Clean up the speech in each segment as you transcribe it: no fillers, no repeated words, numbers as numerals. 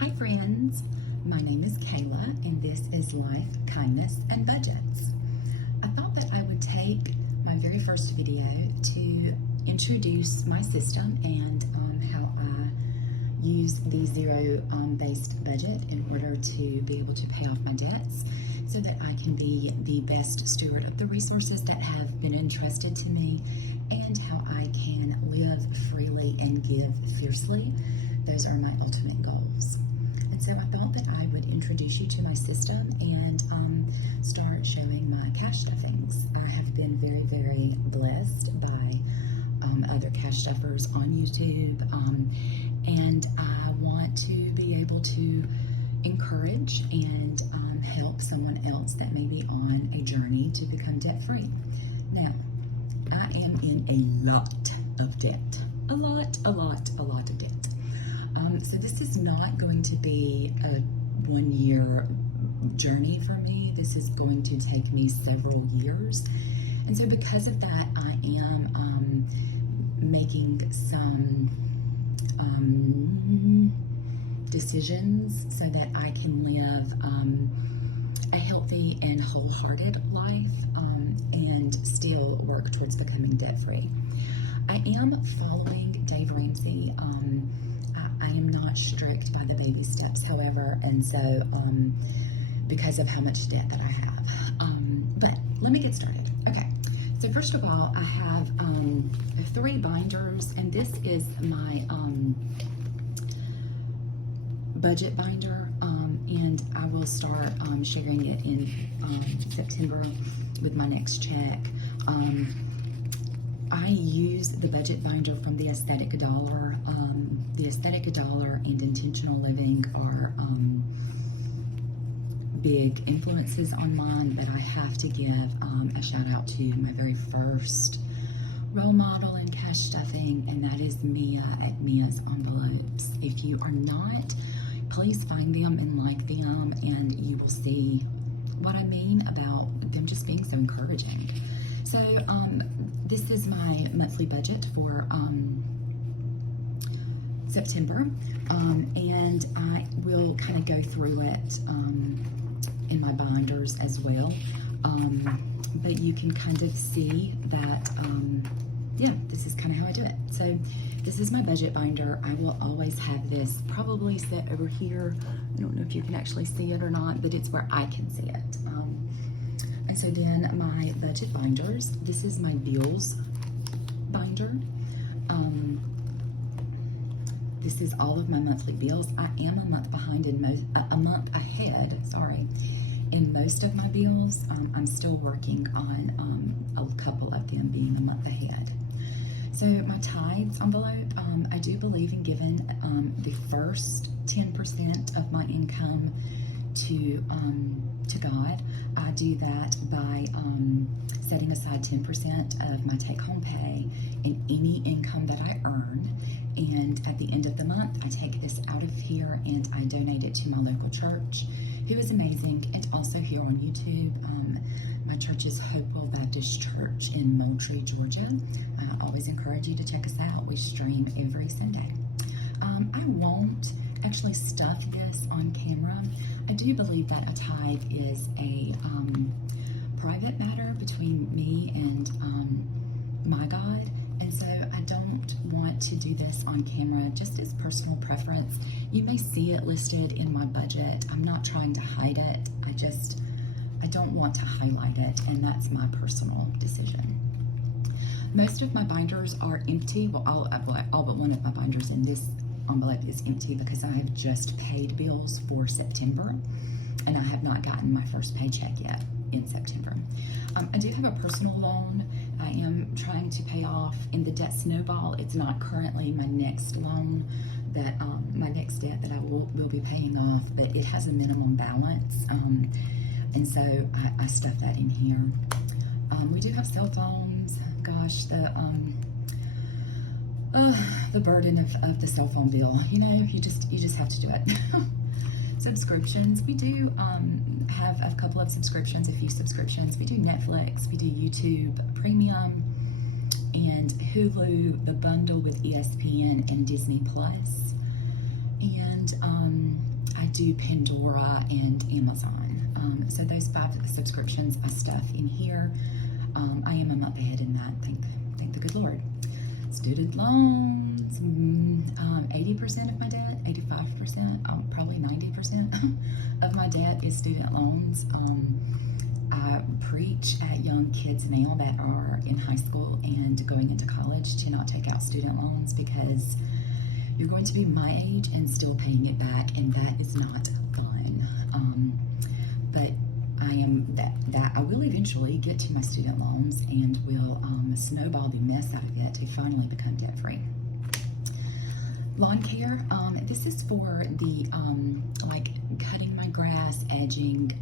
Hi friends, my name is Kayla and this is Life, Kindness, and Budgets. I thought that I would take my very first video to introduce my system and how I use the zero-based budget in order to be able to pay off my debts so that I can be the best steward of the resources that have been entrusted to me, and how I can live freely and give fiercely. Those are my ultimate goals. And so I thought that I would introduce you to my system and start showing my cash stuffings. I have been very, very blessed by other cash stuffers on YouTube, and I want to be able to encourage and help someone else that may be on a journey to become debt-free. Now, I am in a lot of debt. A lot of debt. So this is not going to be a one-year journey for me. This is going to take me several years. And so because of that, I am making some decisions so that I can live a healthy and wholehearted life and still work towards becoming debt-free. I am following Dave Ramsey. I am not strict by the baby steps, however, and so because of how much debt that I have. But let me get started. Okay, so first of all, I have 3 binders, and this is my budget binder, and I will start sharing it in September with my next check. I use the budget binder from the Aesthetic Dollar. The Aesthetic Dollar and Intentional Living are big influences on mine, but I have to give a shout out to my very first role model in cash stuffing, and that is Mia at Mia's Envelopes. If you are not, please find them and like them, and you will see what I mean about them just being so encouraging. So this is my monthly budget for September, and I will kind of go through it in my binders as well, but you can kind of see that, yeah, this is kind of how I do it. So this is my budget binder. I will always have this probably set over here. I don't know if you can actually see it or not, but it's where I can see it. And so then my budget binders, this is my bills binder. This is all of my monthly bills. I am a month behind in a month ahead, sorry, in most of my bills. I'm still working on a couple of them being a month ahead. So my tithes envelope, I do believe in giving the first 10% of my income to God. I do that by setting aside 10% of my take-home pay in any income that I earn, and at the end of the month I take this out of here and I donate it to my local church, who is amazing, and also here on YouTube. My church is Hopewell Baptist Church in Moultrie, Georgia. I always encourage you to check us out. We stream every Sunday. I won't actually stuff this on camera. I do believe that a tithe is a private matter between me and my God, and so I don't want to do this on camera, just as personal preference. You may see it listed in my budget. I'm not trying to hide it. I don't want to highlight it, and that's my personal decision. Most of my binders are empty. Well, all but one of my binders in this envelope is empty because I have just paid bills for September, and I have not gotten my first paycheck yet in September. I do have a personal loan I am trying to pay off in the debt snowball. It's not currently my next loan, that my next debt that I will be paying off, but it has a minimum balance, and so I stuff that in here. We do have cell phones. Gosh, the burden of the cell phone bill. You know, you just have to do it. Subscriptions. We do have a couple of subscriptions, a few subscriptions. We do Netflix, we do YouTube Premium, and Hulu, the bundle with ESPN and Disney Plus. And do Pandora and Amazon. So those 5 subscriptions I stuff in here. I am a month ahead in that, thank the good Lord. Student loans, 80% of my debt, 85%, probably 90% of my debt is student loans. I preach at young kids now that are in high school and going into college to not take out student loans, because you're going to be my age and still paying it back, and that is not fun. But I will eventually get to my student loans and will snowball the mess out of it to finally become debt free. Lawn care. This is for the like cutting my grass, edging,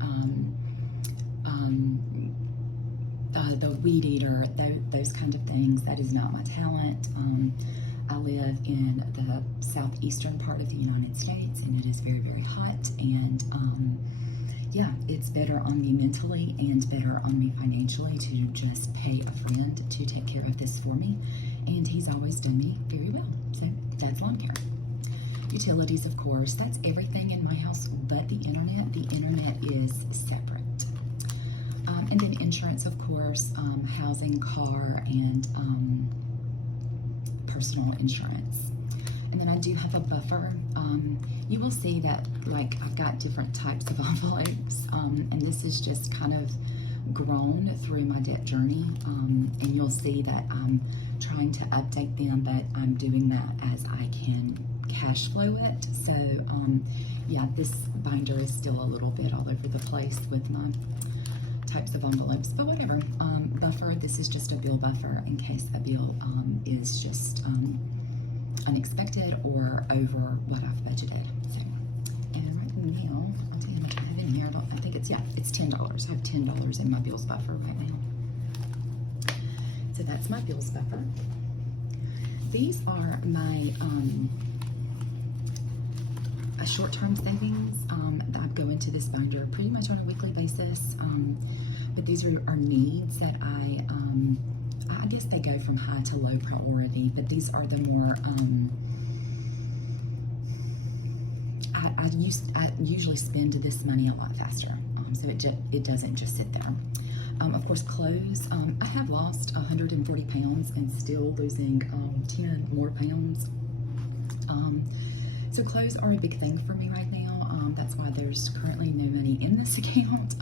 the weed eater, those kind of things. That is not my talent. I live in the southeastern part of the United States, and it is very, very hot, and yeah, it's better on me mentally and better on me financially to just pay a friend to take care of this for me, and he's always done me very well. So that's lawn care. Utilities, of course, that's everything in my house but the internet. The internet is separate. And then insurance, of course, housing, car, and personal insurance. And then I do have a buffer. You will see that, like, I've got different types of envelopes, and this is just kind of grown through my debt journey, and you'll see that I'm trying to update them, but I'm doing that as I can cash flow it. So yeah, this binder is still a little bit all over the place with my types of envelopes, but whatever. Buffer, this is just a bill buffer in case a bill is just unexpected or over what I've budgeted. So, and right now, I'll tell you how much I have in here. I think it's $10. I have $10 in my bills buffer right now. So that's my bills buffer. These are my short-term savings that I go into this binder pretty much on a weekly basis. But these are needs that I guess they go from high to low priority, but these are the more, I usually spend this money a lot faster, so it doesn't just sit there. Of course, clothes, I have lost 140 pounds and still losing 10 more pounds. So clothes are a big thing for me right now. That's why there's currently no money in this account.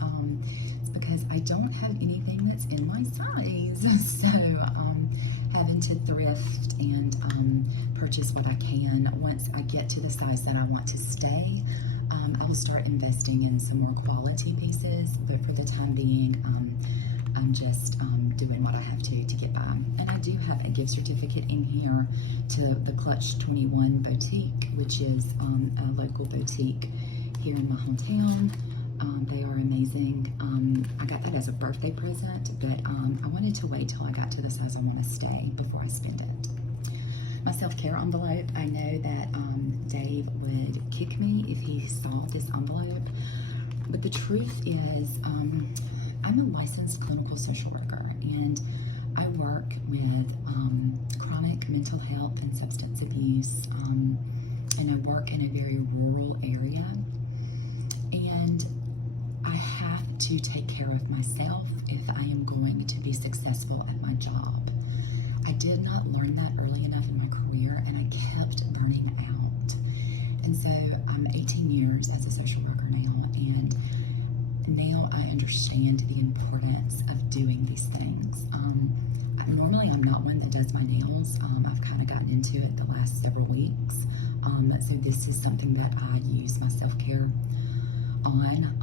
It's because I don't have anything that's in my size. So having to thrift and purchase what I can. Once I get to the size that I want to stay, I will start investing in some more quality pieces. But for the time being, I'm just doing what I have to get by. And I do have a gift certificate in here to the Clutch 21 boutique, which is a local boutique here in my hometown. They are amazing. I got that as a birthday present, but I wanted to wait till I got to the size I want to stay before I spend it. My self-care envelope, I know that Dave would kick me if he saw this envelope, but the truth is I'm a licensed clinical social worker, and I work with chronic mental health and substance abuse, and I work in a very rural area, and I have to take care of myself if I am going to be successful at my job. I did not learn that early enough in my career, and I kept burning out. And so I'm 18 years as a social worker now, and now I understand the importance of doing these things. Normally I'm not one that does my nails. I've kind of gotten into it the last several weeks. So this is something that I use my self-care on.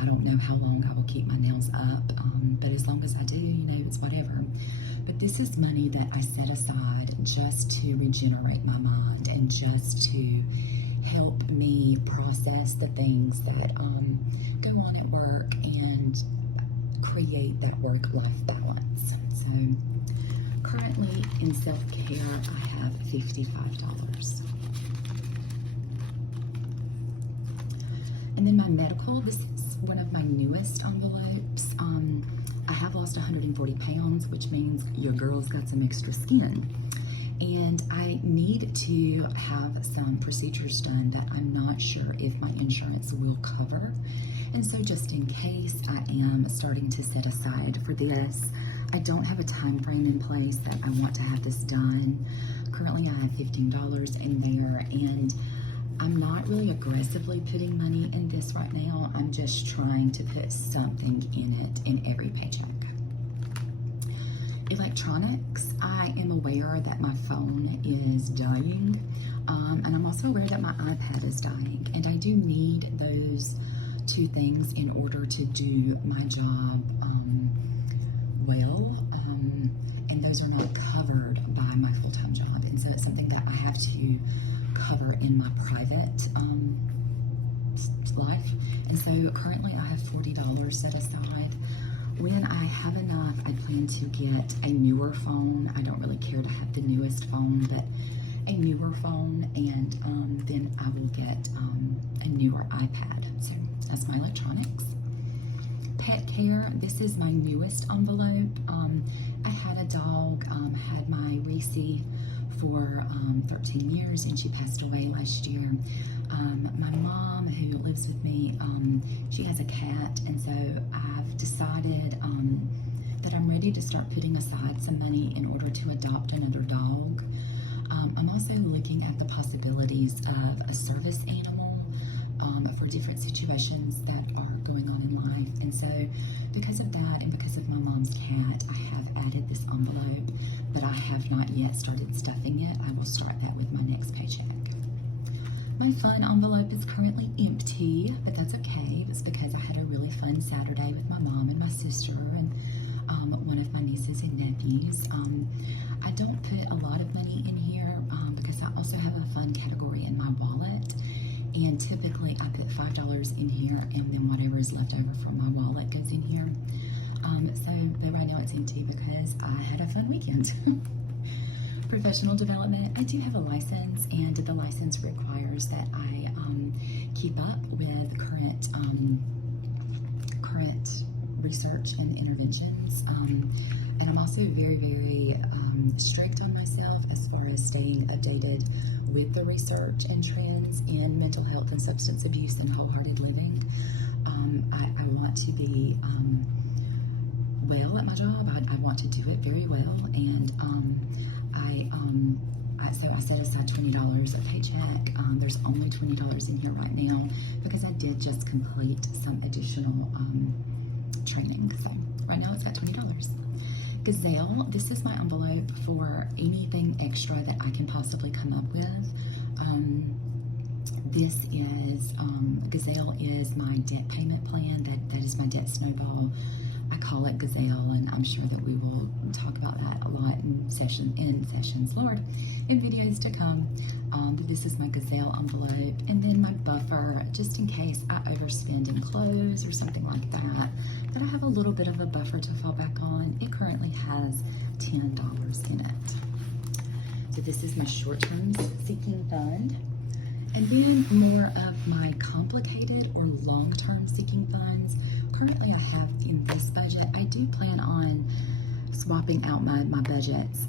I don't know how long I will keep my nails up, but as long as I do, you know, it's whatever. But this is money that I set aside just to regenerate my mind and just to help me process the things that go on at work and create that work-life balance. So currently in self-care, I have $55. And then my medical, this is one of my newest envelopes. I have lost 140 pounds, which means your girl's got some extra skin. and I need to have some procedures done that I'm not sure if my insurance will cover. And so just in case, I am starting to set aside for this. I don't have a time frame in place that I want to have this done. Currently I have $15 in there, and I'm not really aggressively putting money in this right now. I'm just trying to put something in it in every paycheck. Electronics, I am aware that my phone is dying, and I'm also aware that my iPad is dying, and I do need those two things in order to do my job well, and those are not covered by my full-time job, and so it's something that I have to cover in my private life. And so currently I have $40 set aside. When I have enough, I plan to get a newer phone. I don't really care to have the newest phone, but a newer phone, and then I will get a newer iPad. So that's my electronics. Pet care, this is my newest envelope. I had a dog, had my Reese for 13 years, and she passed away last year. My mom, who lives with me, she has a cat, and so I've decided that I'm ready to start putting aside some money in order to adopt another dog. I'm also looking at the possibilities of a service animal for different situations that are going on in life. And so because of that, and because of my mom's cat, I have added this envelope, but I have not yet started stuffing it. I will start that with my next paycheck. My fun envelope is currently empty, but that's okay. It's because I had a really fun Saturday with my mom and my sister and one of my nieces and nephews. I don't put a lot of money in here because I also have a fun category in my wallet. And typically I put $5 in here, and then whatever is left over from my wallet goes in here. But right now it's empty because I had a fun weekend. Professional development, I do have a license, and the license requires that I keep up with current research and interventions. And I'm also very, very strict on myself as far as staying updated with the research and trends in mental health and substance abuse and wholehearted living. I want to be well at my job. I want to do it very well, and so I set aside $20 a paycheck. There's only $20 in here right now because I did just complete some additional training. So right now it's at $20. Gazelle, this is my envelope for anything extra that I can possibly come up with. This is, Gazelle is my debt payment plan. That is my debt snowball. I call it Gazelle, and I'm sure that we will talk about that a lot in sessions, Lord, in videos to come. But this is my Gazelle envelope, and then my buffer, just in case I overspend in clothes or something like that I have a little bit of a buffer to fall back on. It currently has $10 in it. So this is my short-term seeking fund. And then more of my complicated or long-term seeking funds. Currently I have in this budget, I do plan on swapping out my budgets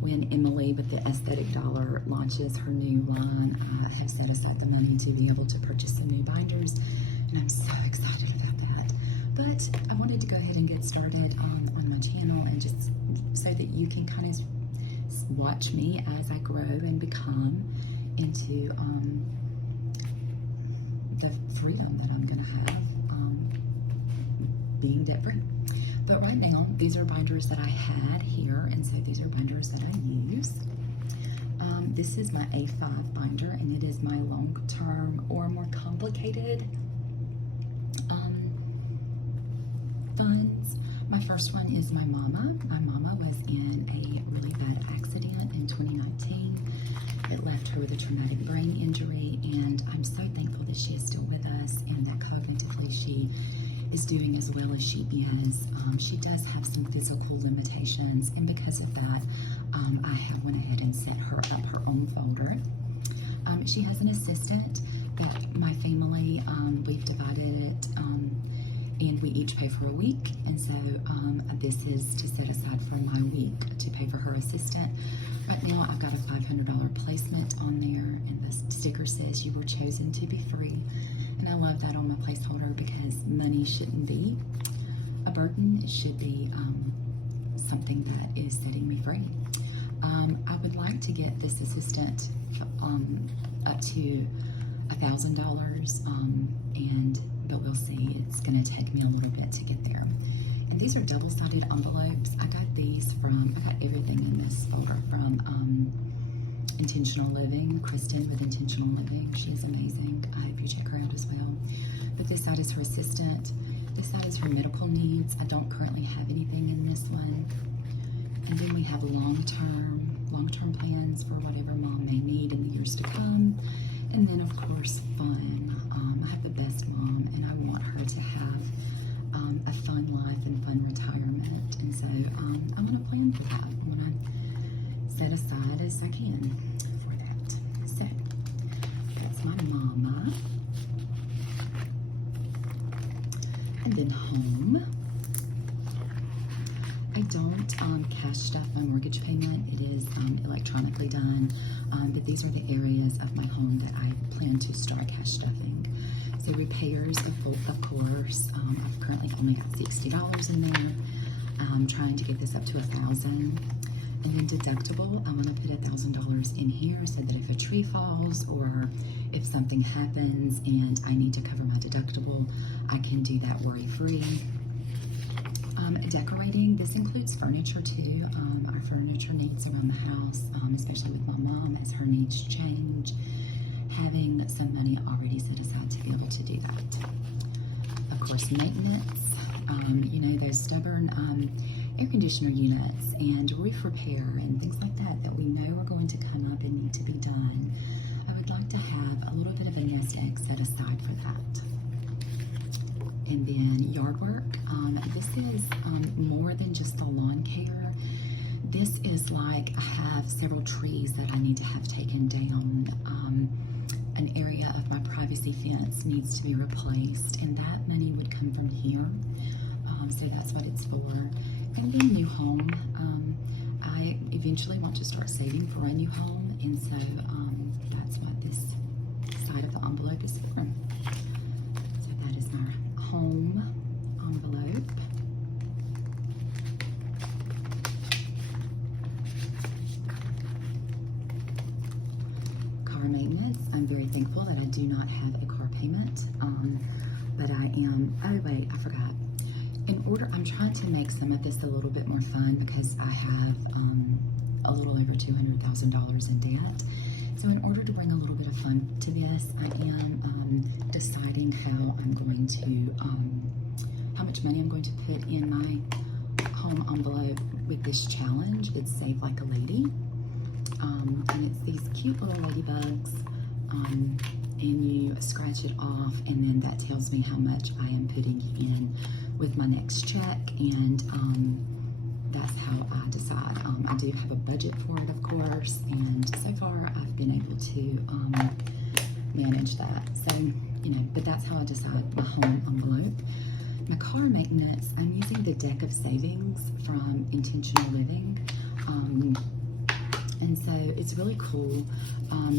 when Emily with the Aesthetic Dollar launches her new line. I have set aside the money to be able to purchase some new binders, and I'm so excited about that. But I wanted to go ahead and get started on my channel, and just so that you can kind of watch me as I grow and become into the freedom that I'm gonna have being debt free. But right now, these are binders that I had here, and so these are binders that I use. This is my A5 binder, and it is my long-term or more complicated funds. My first one is my mama. My mama was in a really bad accident in 2019. It left her with a traumatic brain injury, and I'm so thankful that she is still with us and that cognitively she is doing as well as she is. She does have some physical limitations, and because of that, I have went ahead and set her up her own folder. She has an assistant that my family, we've divided it and we each pay for a week. And so this is to set aside for my week to pay for her assistant. Right now I've got a $500 placement on there, and the sticker says you were chosen to be free. And I love that on my placeholder because money shouldn't be a burden. It should be something that is setting me free. I would like to get this assistant up to $1,000, but we'll see. It's going to take me a little bit to get there. And these are double-sided envelopes. I got everything in this folder from Intentional Living, Kristen with Intentional Living. She's amazing. I hope you check her out as well. But this side is her assistant. This side is her medical needs. I don't currently have anything in this one. And then we have long-term plans for whatever mom may need in the years to come. And then, of course, fun. I have the best mom, and I want her to have a fun life and fun retirement. And so I want to plan for that. I want to set aside as I can for that. So that's my mama. And then home. I don't cash stuff my mortgage payment. It is electronically done, but these are the areas of my home that I plan to start cash stuffing. So repairs, of course, I've currently only got $60 in there. I'm trying to get this up to $1,000. And then deductible, I want to put $1,000 in here so that if a tree falls or if something happens and I need to cover my deductible, I can do that worry-free. Decorating, this includes furniture too. Our furniture needs around the house, especially with my mom as her needs change. Having some money already set aside to be able to do that. Of course, maintenance, you know, those stubborn air conditioner units and roof repair and things like that that we know are going to come up and need to be done. I would like to have a little bit of a nest egg set aside for that. And then yard work. This is more than just the lawn care. This is like I have several trees that I need to have taken down. An area of my privacy fence needs to be replaced, and that money would come from here. So that's what it's for. And then new home. I eventually want to start saving for a new home, and so that's what this side of the envelope is for. So that is our home envelope. Car maintenance. I'm very thankful that I do not have a car payment, but I am, oh wait, I forgot. I'm trying to make some of this a little bit more fun because I have a little over $200,000 in debt. So in order to bring a little bit of fun to this, I am deciding how much money I'm going to put in my home envelope with this challenge. It's Save Like a Lady. And it's these cute little ladybugs. And you scratch it off, and then that tells me how much I am putting in with my next check, and that's how I decide. I do have a budget for it, of course, and so far I've been able to manage that. So, you know, but that's how I decide my home envelope. My car maintenance, I'm using the deck of savings from Intentional Living. And so it's really cool.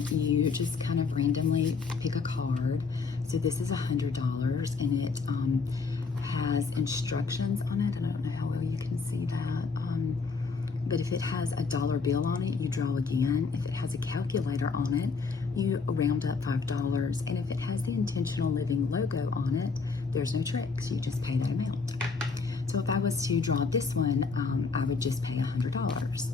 You just kind of randomly pick a card. So this is $100, and it has instructions on it. And I don't know how well you can see that. But if it has a dollar bill on it, you draw again. If it has a calculator on it, you round up $5. And if it has the Intentional Living logo on it, there's no tricks. You just pay that amount. So if I was to draw this one, I would just pay $100.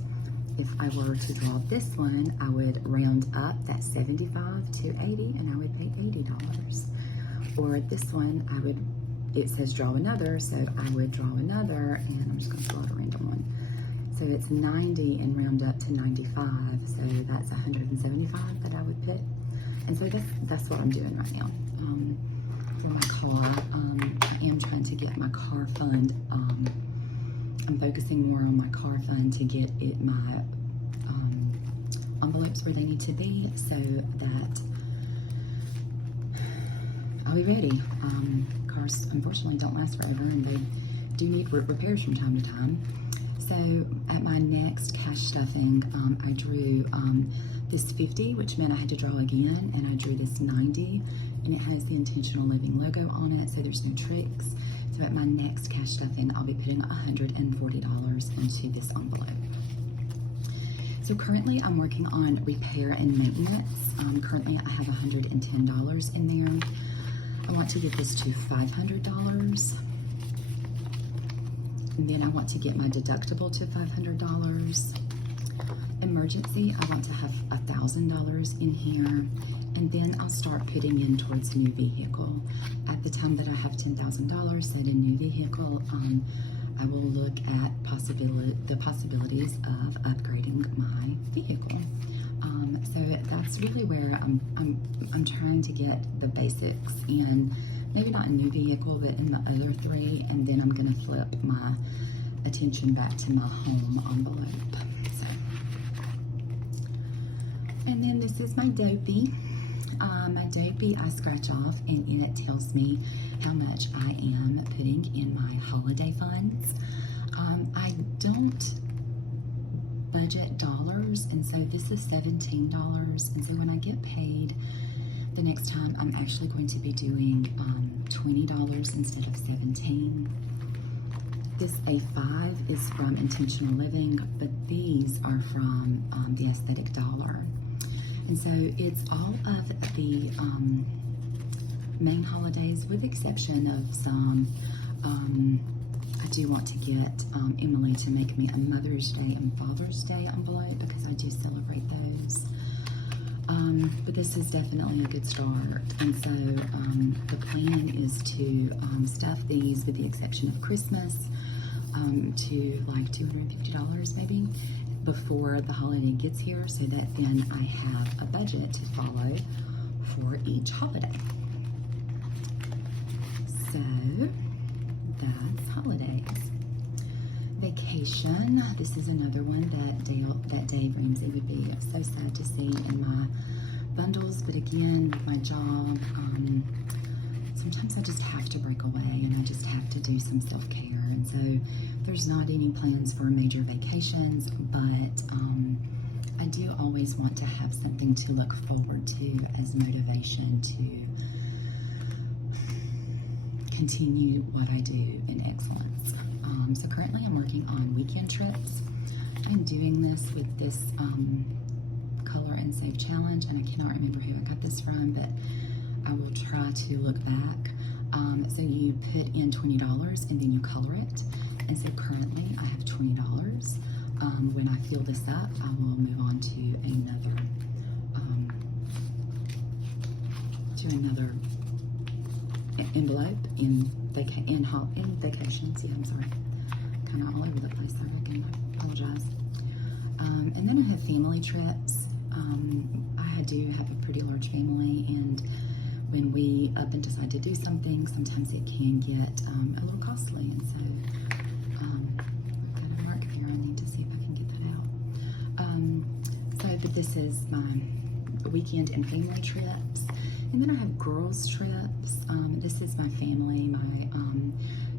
If I were to draw this one, I would round up that 75 to 80, and I would pay $80. Or this one, it says draw another, so I would draw another, and I'm just going to draw a random one. So it's 90 and round up to 95, so that's 175 that I would put. And so that's what I'm doing right now. For my car, I am trying to get my car fund. I'm focusing more on my car fund to get my envelopes where they need to be, so that I'll be ready. Car cars unfortunately don't last forever, and they do need repairs from time to time. So at my next cash stuffing, I drew this 50, which meant I had to draw again, and I drew this 90, and it has the Intentional Living logo on it, so there's no tricks. So at my next cash stuffing, I'll be putting $140 into this envelope. So currently I'm working on repair and maintenance. Currently I have $110 in there. I want to get this to $500. And then I want to get my deductible to $500. Emergency, I want to have $1,000 in here. And then I'll start putting in towards new vehicle. At the time that I have $10,000 set in new vehicle, I will look at the possibilities of upgrading my vehicle. So that's really where I'm trying to get the basics in, maybe not a new vehicle, but in the other three, and then I'm gonna flip my attention back to my home envelope. So, and then this is my Dopey. My Dopey I scratch off, and in it tells me how much I am putting in my holiday funds. I don't budget dollars, and so this is $17, and so when I get paid the next time, I'm actually going to be doing $20 instead of $17. This A5 is from Intentional Living, but these are from the Aesthetic Dollar. And so it's all of the main holidays, with the exception of some. I do want to get Emily to make me a Mother's Day and Father's Day envelope, because I do celebrate those. But this is definitely a good start. And so the plan is to stuff these, with the exception of Christmas, to like $250 maybe, before the holiday gets here, so that then I have a budget to follow for each holiday. So that's holidays. Vacation. This is another one that Dave Ramsey would be so sad to see in my bundles, but again, with my job, sometimes I just have to break away, and I just have to do some self-care. And so there's not any plans for major vacations, but I do always want to have something to look forward to as motivation to continue what I do in excellence. So currently I'm working on weekend trips. I'm doing this with this Color and Save Challenge, and I cannot remember who I got this from, but I will try to look back. So you put in $20 and then you color it. And so currently I have $20. When I fill this up, I will move on to another envelope in vacations. Yeah, I'm sorry. Kind of all over the place, I reckon. I apologize. And then I have family trips. I do have a pretty large family, and when we up and decide to do something, sometimes it can get a little costly. And so I've got a mark here. I need to see if I can get that out. But this is my weekend and family trips. And then I have girls trips. This is my family, my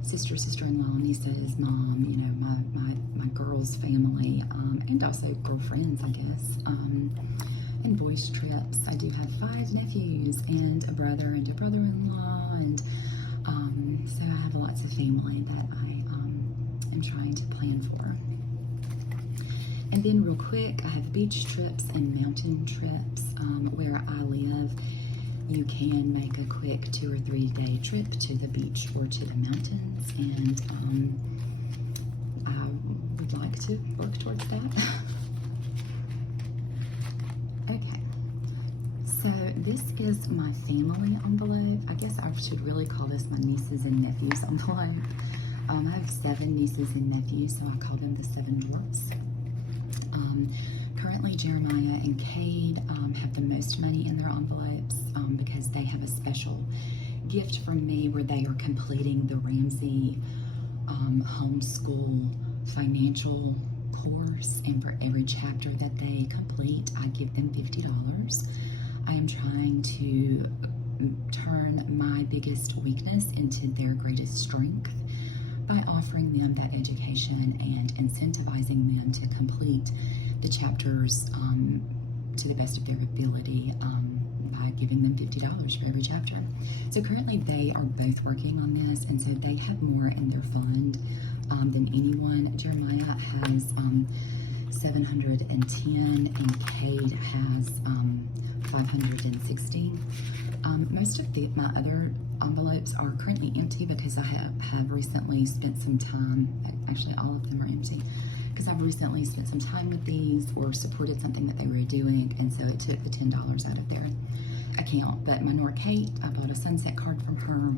sister-in-law, nieces, mom, you know, my girls' family, and also girlfriends, I guess. And boys trips. I do have 5 nephews and a brother and a brother-in-law, and so I have lots of family that I am trying to plan for. And then real quick, I have beach trips and mountain trips. Where I live, you can make a quick 2 or 3 day trip to the beach or to the mountains, and I would like to work towards that. Okay, so this is my family envelope. I guess I should really call this my nieces and nephews envelope. I have 7 nieces and nephews, so I call them the 7 dwarfs. Currently, Jeremiah and Cade have the most money in their envelopes because they have a special gift from me where they are completing the Ramsey homeschool financial course, and for every chapter that they complete, I give them $50. I am trying to turn my biggest weakness into their greatest strength by offering them that education and incentivizing them to complete the chapters to the best of their ability by giving them $50 for every chapter. So currently they are both working on this, and so they have more in their fund than anyone. Jeremiah has 710 and Cade has 560. Most of my other envelopes are currently empty because I have recently spent some time, actually all of them are empty, because I've recently spent some time with these or supported something that they were doing, and so it took the $10 out of their account. But my Nora Kate, I bought a sunset card from her.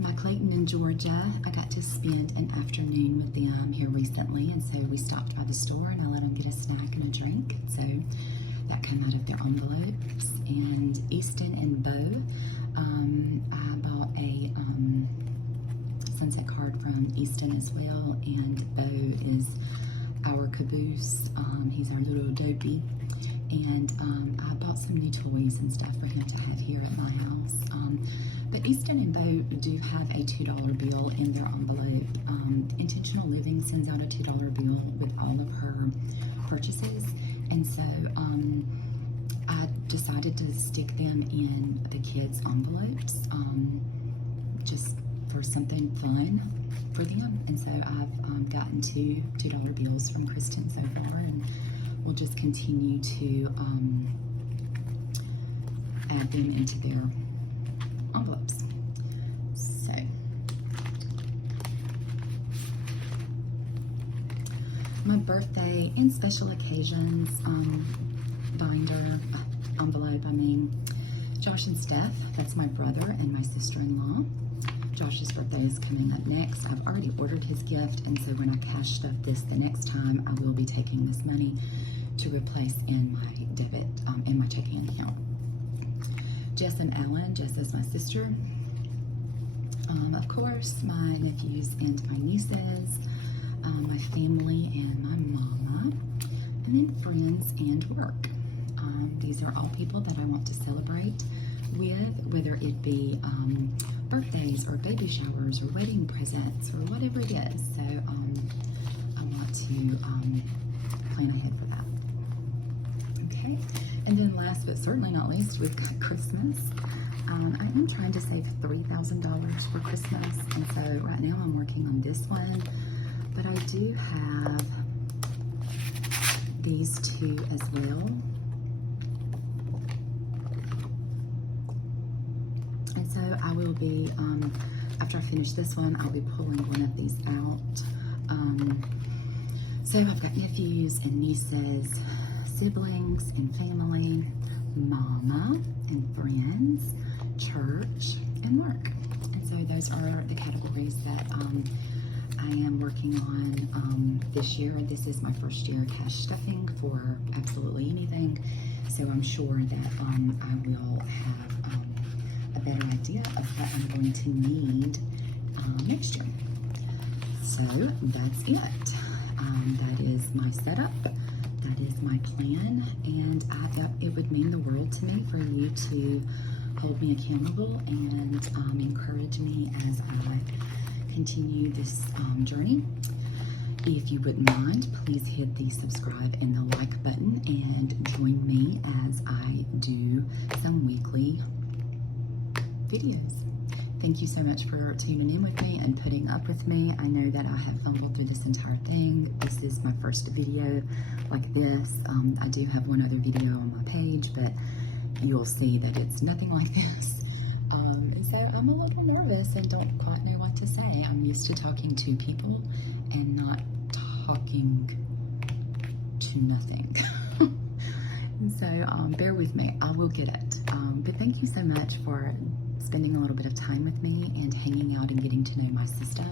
My Clayton in Georgia, I got to spend an afternoon with them here recently, and so we stopped by the store and I let them get a snack and a drink. So that came out of their envelopes. And Easton and Bo, I bought a sunset card from Easton as well, and Bo is our caboose. He's our little dopey. And I bought some new toys and stuff for him to have here at my house. But Easton and Bo do have a $2 bill in their envelope. Intentional Living sends out a $2 bill with all of her purchases. And so I decided to stick them in the kids' envelopes just for something fun for them. And so I've gotten two $2 bills from Kristen so far, and we'll just continue to add them into their envelopes. So my birthday and special occasions binder envelope, Josh and Steph, that's my brother and my sister-in-law. Josh's birthday is coming up next. I've already ordered his gift, and so when I cash stuff this the next time, I will be taking this money to replace in my debit, in my checking account. Jess and Alan, Jess is my sister. Of course, my nephews and my nieces, my family and my mama, and then friends and work. These are all people that I want to celebrate with, whether it be birthdays or baby showers or wedding presents or whatever it is. So I want to plan ahead for that. Okay, and then last but certainly not least, we've got Christmas. I am trying to save $3,000 for Christmas, and so right now I'm working on this one, but I do have these two as well. And so I will be, after I finish this one, I'll be pulling one of these out. So I've got nephews and nieces, siblings and family, mama and friends, church, and work. And so those are the categories that I am working on this year. This is my first year cash stuffing for absolutely anything. So I'm sure that I will have a better idea of what I'm going to need next year. So that's it. That is my setup. That is my plan, and I thought it would mean the world to me for you to hold me accountable and encourage me as I continue this journey. If you wouldn't mind, please hit the subscribe and the like button and join me as I do some weekly videos. Thank you so much for tuning in with me and putting up with me. I know that I have fumbled through this entire thing. This is my first video like this. I do have one other video on my page, but you'll see that it's nothing like this. So I'm a little nervous and don't quite know what to say. I'm used to talking to people and not talking to nothing. And so bear with me, I will get it. But thank you so much for spending a little bit of time with me and hanging out and getting to know my system.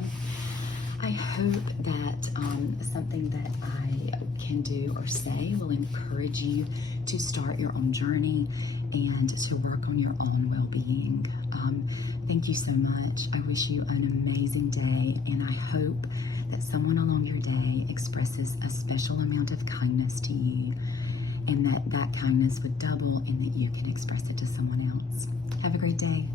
I hope that something that I can do or say will encourage you to start your own journey and to work on your own well-being. Thank you so much. I wish you an amazing day, and I hope that someone along your day expresses a special amount of kindness to you. and that kindness would double and that you can express it to someone else. Have a great day.